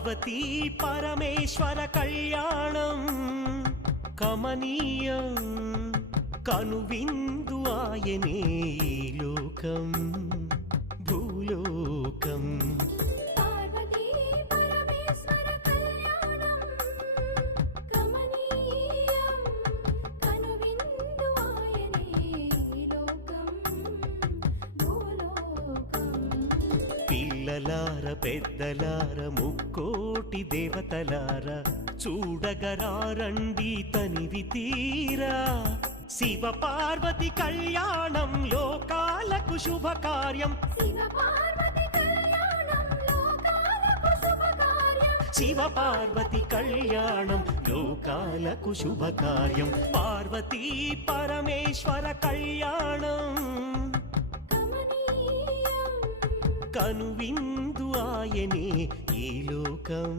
పార్వతీ పరమేశ్వర కళ్యాణం కమనీయం కనువిందు ఆయనే ఈ లోకం భూలోకం. పార్వతీ పరమేశ్వర కళ్యాణం కమనీయం కనువిందు ఆయనే ఈ లోకం భూలోకం. పిల్లలార పెద్దలార ముక్కోటి దేవతలార చూడగరారండి తనివి తీరా. శివ పార్వతి కళ్యాణం లోకాలకు శుభకార్యం. శివ పార్వతి కళ్యాణం లోకాలకు శుభకార్యం. శివ పార్వతి కళ్యాణం లోకాలకు శుభకార్యం. పార్వతీ పరమేశ్వర కళ్యాణం కమనీయం కనువిందు ఆయనే ఈ లోకం